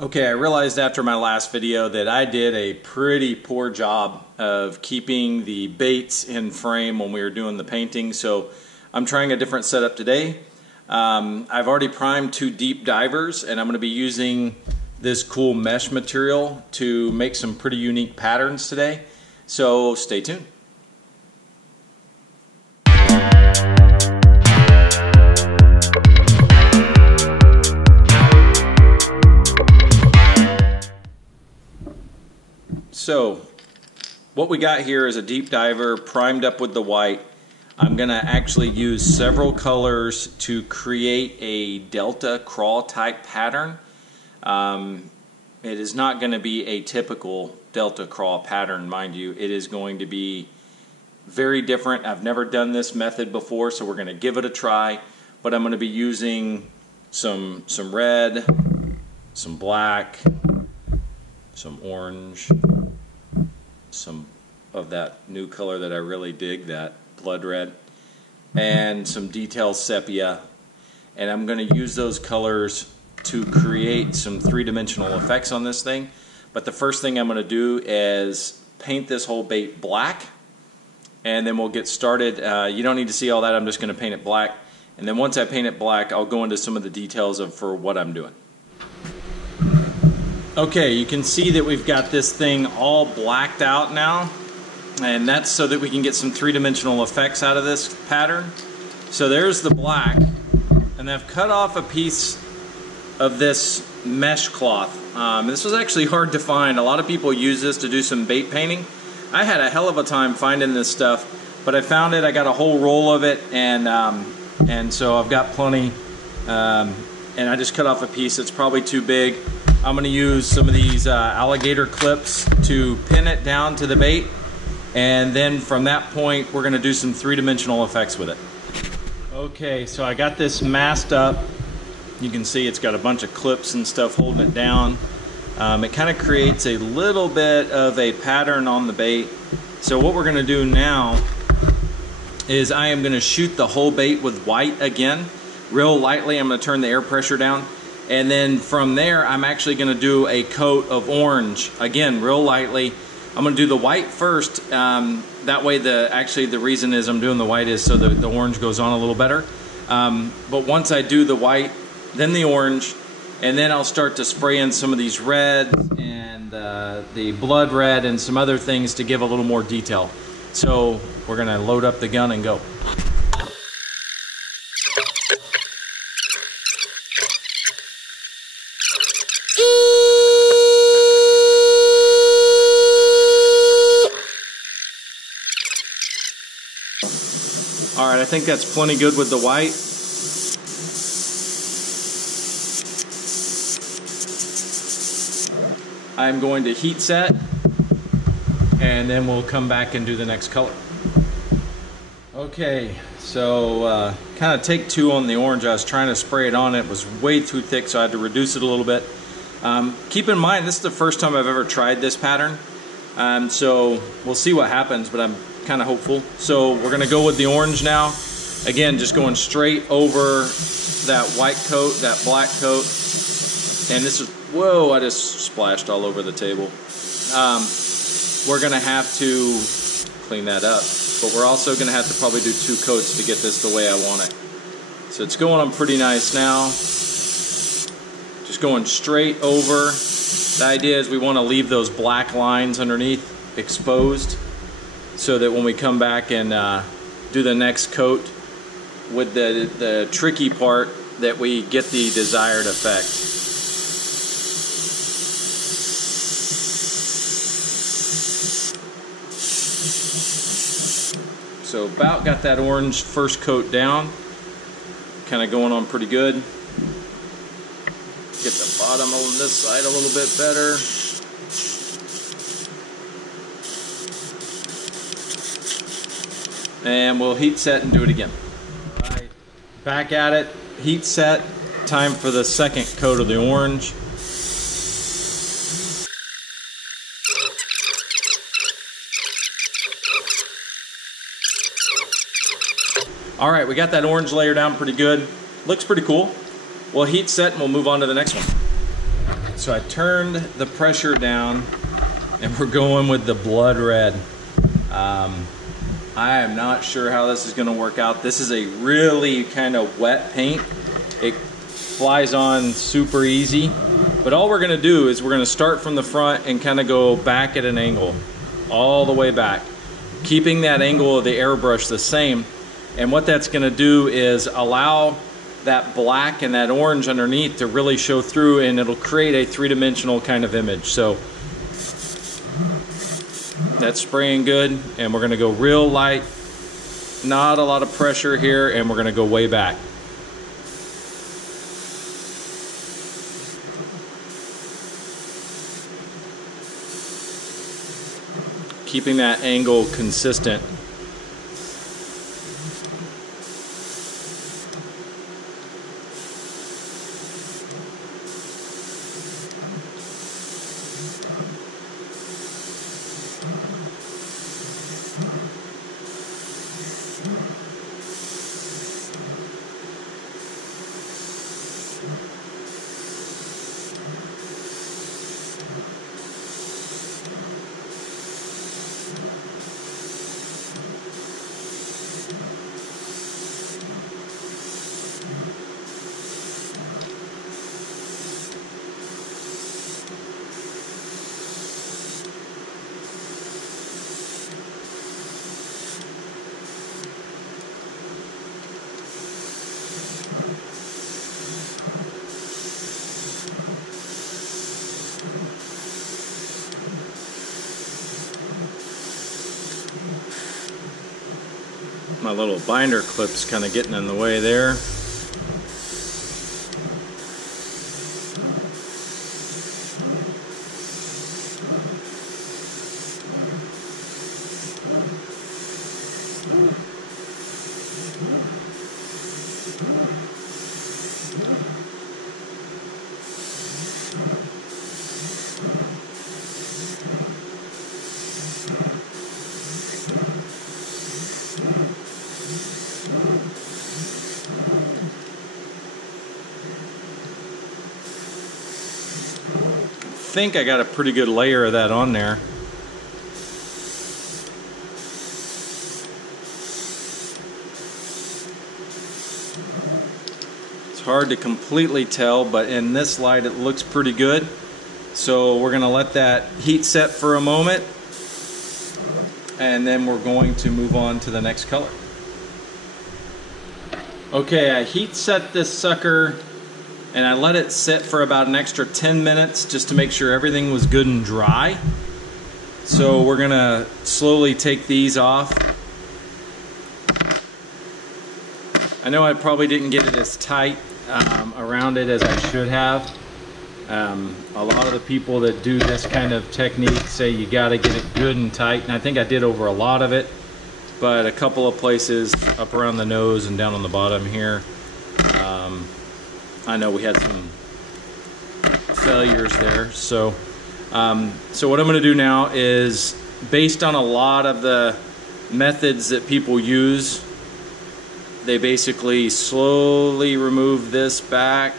Okay, I realized after my last video that I did a pretty poor job of keeping the baits in frame when we were doing the painting, so I'm trying a different setup today. I've already primed 2 deep divers, and I'm going to be using this cool mesh material to make some pretty unique patterns today, so stay tuned. So what we got here is a deep diver primed up with the white. I'm going to actually use several colors to create a delta crawl type pattern. It is not going to be a typical delta crawl pattern, mind you. It is going to be very different. I've never done this method before, so we're going to give it a try. But I'm going to be using some red, some black, some orange, some of that new color that I really dig, that blood red, and some detail sepia. And I'm going to use those colors to create some three-dimensional effects on this thing. But the first thing I'm going to do is paint this whole bait black, and then we'll get started. You don't need to see all that. I'm just going to paint it black, and then once I paint it black, I'll go into some of the details for what I'm doing. Okay, you can see that we've got this thing all blacked out now, and that's so that we can get some three-dimensional effects out of this pattern. So there's the black, and I've cut off a piece of this mesh cloth. This was actually hard to find. A lot of people use this to do some bait painting. I had a hell of a time finding this stuff, but I found it. I got a whole roll of it, and so I've got plenty, and I just cut off a piece. It's probably too big. I'm going to use some of these alligator clips to pin it down to the bait, and then from that point we're going to do some three-dimensional effects with it. Okay, so I got this masked up. You can see it's got a bunch of clips and stuff holding it down. It kind of creates a little bit of a pattern on the bait. So what we're going to do now is I am going to shoot the whole bait with white again, real lightly. I'm going to turn the air pressure down. And then from there, I'm actually going to do a coat of orange, again, real lightly. I'm going to do the white first. That way, the reason is I'm doing the white is so the orange goes on a little better. But once I do the white, then the orange, and then I'll start to spray in some of these reds and the blood red and some other things to give a little more detail. So we're going to load up the gun and go. Alright, I think that's plenty good with the white. I'm going to heat set, and then we'll come back and do the next color. Okay, so kind of take 2 on the orange. I was trying to spray it on. It was way too thick, so I had to reduce it a little bit. Keep in mind, this is the first time I've ever tried this pattern. So we'll see what happens, but I'm kind of hopeful. So we're going to go with the orange now. Again, just going straight over that white coat, that black coat. And this is, whoa, I just splashed all over the table. We're going to have to clean that up. But we're also going to have to probably do 2 coats to get this the way I want it. So it's going on pretty nice now. Just going straight over. The idea is we want to leave those black lines underneath exposed, so that when we come back and do the next coat with the tricky part, that we get the desired effect. So about got that orange first coat down, kind of going on pretty good. Get the bottom on this side a little bit better. And we'll heat set and do it again. All right, back at it, heat set, time for the second coat of the orange. All right, we got that orange layer down pretty good. Looks pretty cool. We'll heat set and we'll move on to the next one. So I turned the pressure down and we're going with the blood red. I am not sure how this is going to work out. This is a really kind of wet paint. It flies on super easy. But all we're going to do is we're going to start from the front and kind of go back at an angle, all the way back, keeping that angle of the airbrush the same. And what that's going to do is allow that black and that orange underneath to really show through, and it'll create a three-dimensional kind of image. So that's spraying good, and we're going to go real light, not a lot of pressure here, and we're going to go way back. Keeping that angle consistent. My little binder clip's kind of getting in the way there. I think I got a pretty good layer of that on there. It's hard to completely tell, but in this light it looks pretty good. So we're going to let that heat set for a moment, and then we're going to move on to the next color. Okay, I heat set this sucker and I let it sit for about an extra 10 minutes just to make sure everything was good and dry. So we're gonna slowly take these off. I know I probably didn't get it as tight around it as I should have. A lot of the people that do this kind of technique say you gotta get it good and tight, and I think I did over a lot of it, but a couple of places up around the nose and down on the bottom here, I know we had some failures there. So what I'm going to do now is, based on a lot of the methods that people use, they basically slowly remove this back.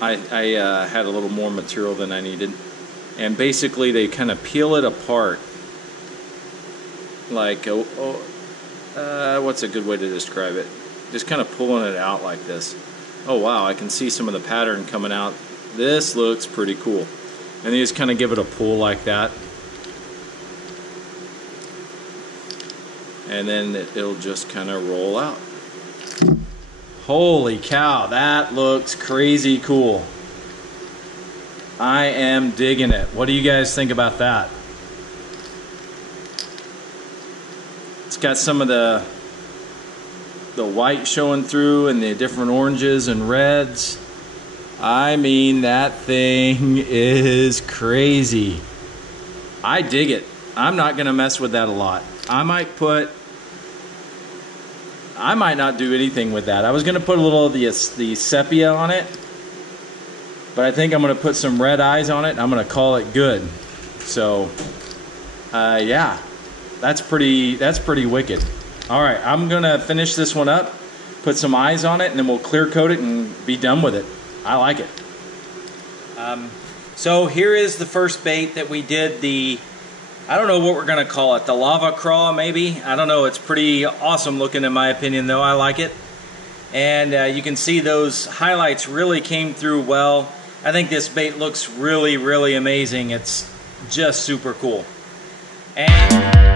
I had a little more material than I needed, and basically they kind of peel it apart like what's a good way to describe it? Just kind of pulling it out like this. Oh wow, I can see some of the pattern coming out. This looks pretty cool. And you just kind of give it a pull like that, and then it'll just kind of roll out. Holy cow, that looks crazy cool. I am digging it. What do you guys think about that? It's got some of the white showing through and the different oranges and reds. I mean, that thing is crazy. I dig it. I'm not gonna mess with that a lot. I might not do anything with that. I was gonna put a little of the sepia on it, but I think I'm gonna put some red eyes on it and I'm gonna call it good. So yeah, that's pretty wicked. All right, I'm gonna finish this one up, put some eyes on it, and then we'll clear coat it and be done with it. I like it. So here is the first bait that we did, I don't know what we're gonna call it, the lava craw maybe? I don't know, it's pretty awesome looking in my opinion though, I like it. And you can see those highlights really came through well. I think this bait looks really, really amazing. It's just super cool. And